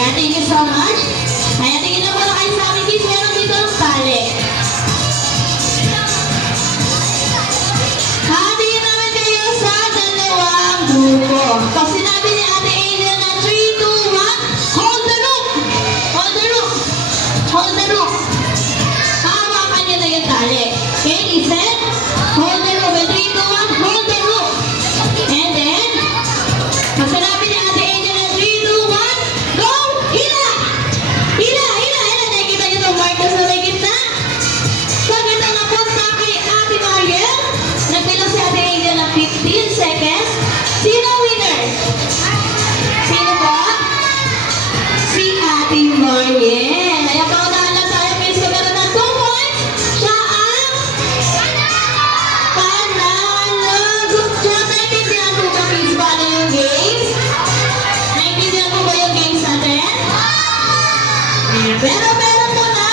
Ayan, thank you so much. Ayan, tingin na po na kayo sa amin, kids. Meron dito ang tali. Hatiin naman kayo sa dalawang grupo. Pag sinabi ni Ate Angel na 3, 2, 1, hold the rope! Hold the rope! Hold the rope! Hawakan niyo na yung tali. Okay, listen. Hold the rope. 3, 2, 1, hold the rope. And then, pag sinabi ni Ate Angel na 3, 2, 1, go! Hila! Hila! Hila! Hila! Nakikita niyo itong mark na sa may gitna? Pag ito napunta kay Ate Mariel, nagbilang si Ate Angel ng 15 seconds. Sino winner? Sino po? Si Ate Mariel. Kaya paunahan lang tayo, miss ko meron ng 2 points. Siya ang panalo. Good job. Naintindihan po ba, miss, paano yung games? Naintindihan po ba yung games natin? Pero meron po na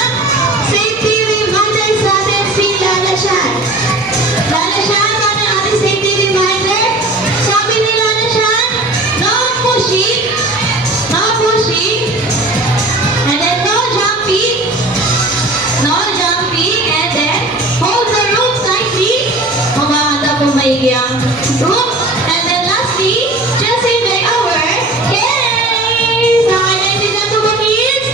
safety reminder sa atin si Lala Shan. Lala Shan, ano ang ating safety reminder? Sabi ni Lala Shan, no pushing, and then no jumping, and then hold the rope tightly. Mamahanda po maigi ang rope. And then lastly, just enjoy our games. Okay, naintindihan po ba, kids?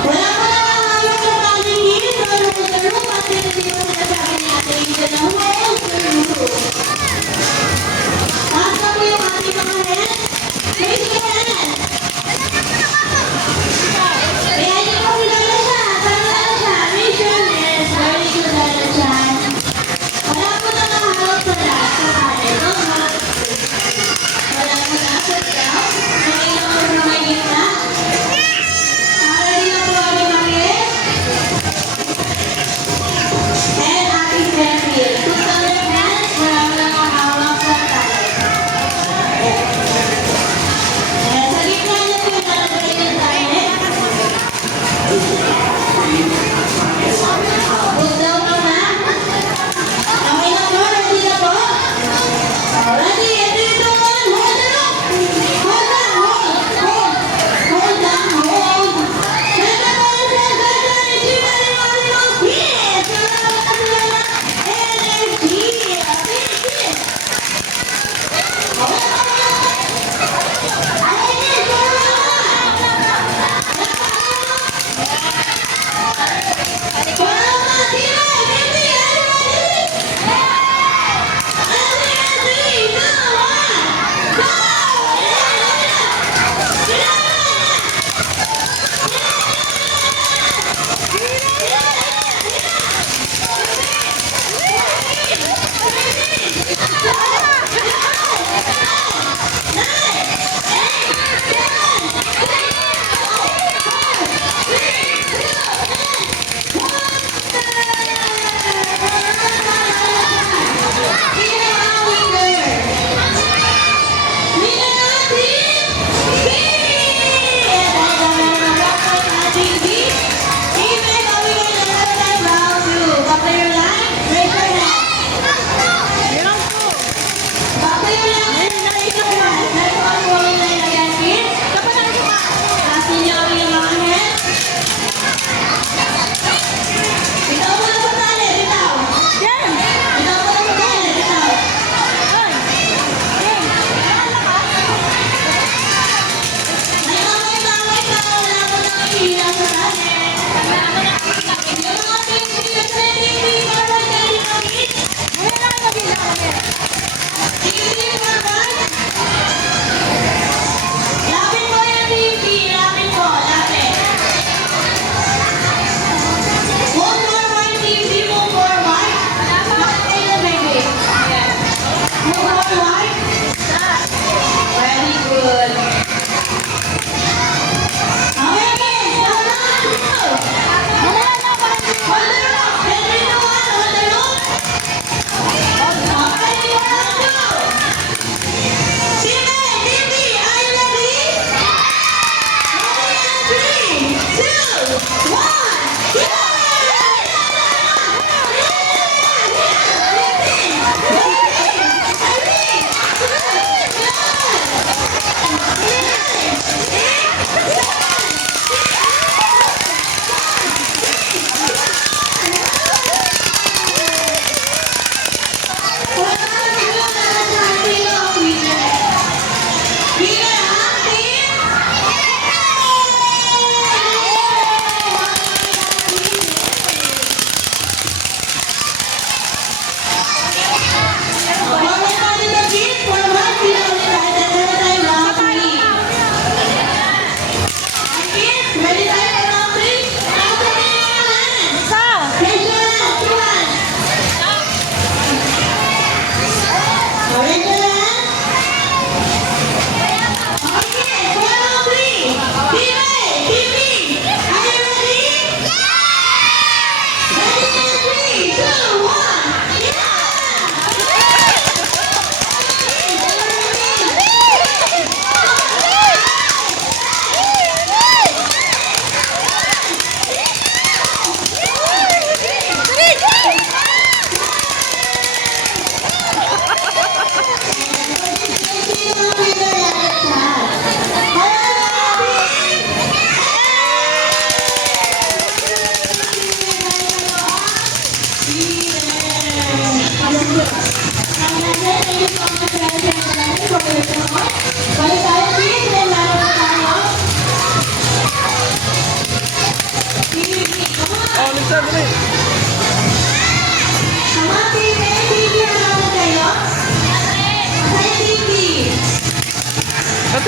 Wala mo na hawak sa paligid. Hold the room. At hindi mo sinasabi ni Ate Ida na hold the room. Taas na po yung ating mga hands. Raise your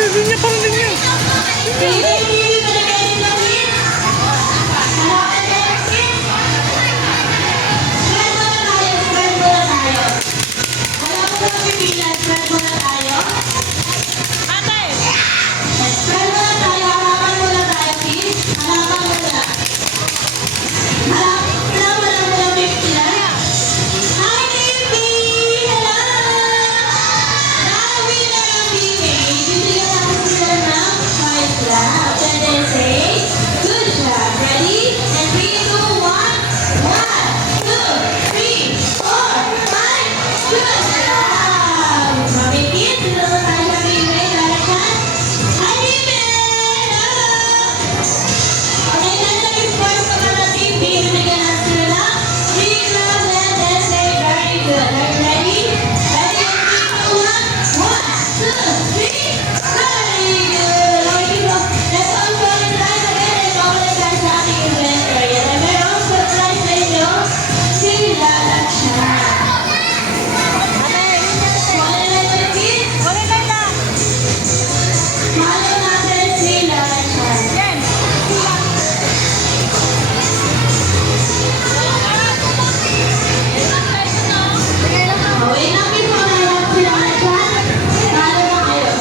Linya, parang linya. Pili pa na kayo ng kids. Hanapan kayo ng kids. Spread muna tayo, spread muna tayo. Alam mo ba pipila, spread muna tayo. Spread muna tayo, hanapan muna tayo, kids. Hanapan muna. Hanapan muna pipila. Hi, baby! Hello! Now we are bibigyan natin sila ng five clap. And then say, good job. Ready? And 3, 2, 1. 1, 2, 3, 4, 5. Good job! Mami kids, dito naman tayo sa baby. Last one. Hi, baby! Hello! Okay, let's take first mga team. Bibigyan natin sila ng 3 claps and then say, very good. Are you ready? Ready? And 3, 2, 1. 1, 2, 3. Very good. Okay, dito. Let's all go inside again and apologize sa ating inventory. And mayroong surprise sa inyo. Si Lala Chan. Smile na tayo, kids. Smile natin si Lala Chan. Okay na, before na lang sila dyan. Talo na kayo.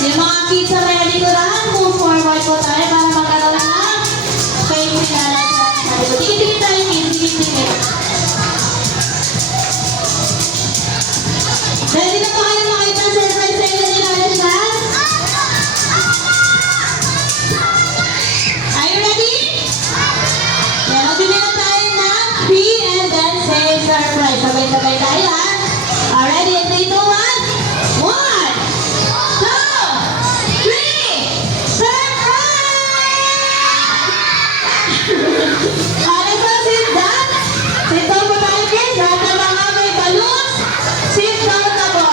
Yung mga kids sa may likuran, move forward po tayo para magkaroon ng space nila sa likod. Tingin-tingin tayo, kids. Tingin-tingin. Ready na po kayo makita ang surprise sa inyo ni Lola Shan? Are you ready? Yan, magbibigay na tayo ng 3 and then say surprise. Sabay-sabay tayo ha. Already, in 3, 2, 1. 1, 2, 3. Surprise! Let's go sit down. Sit down po tayo guys. Lahat ng mga may balloons. Sit down na po.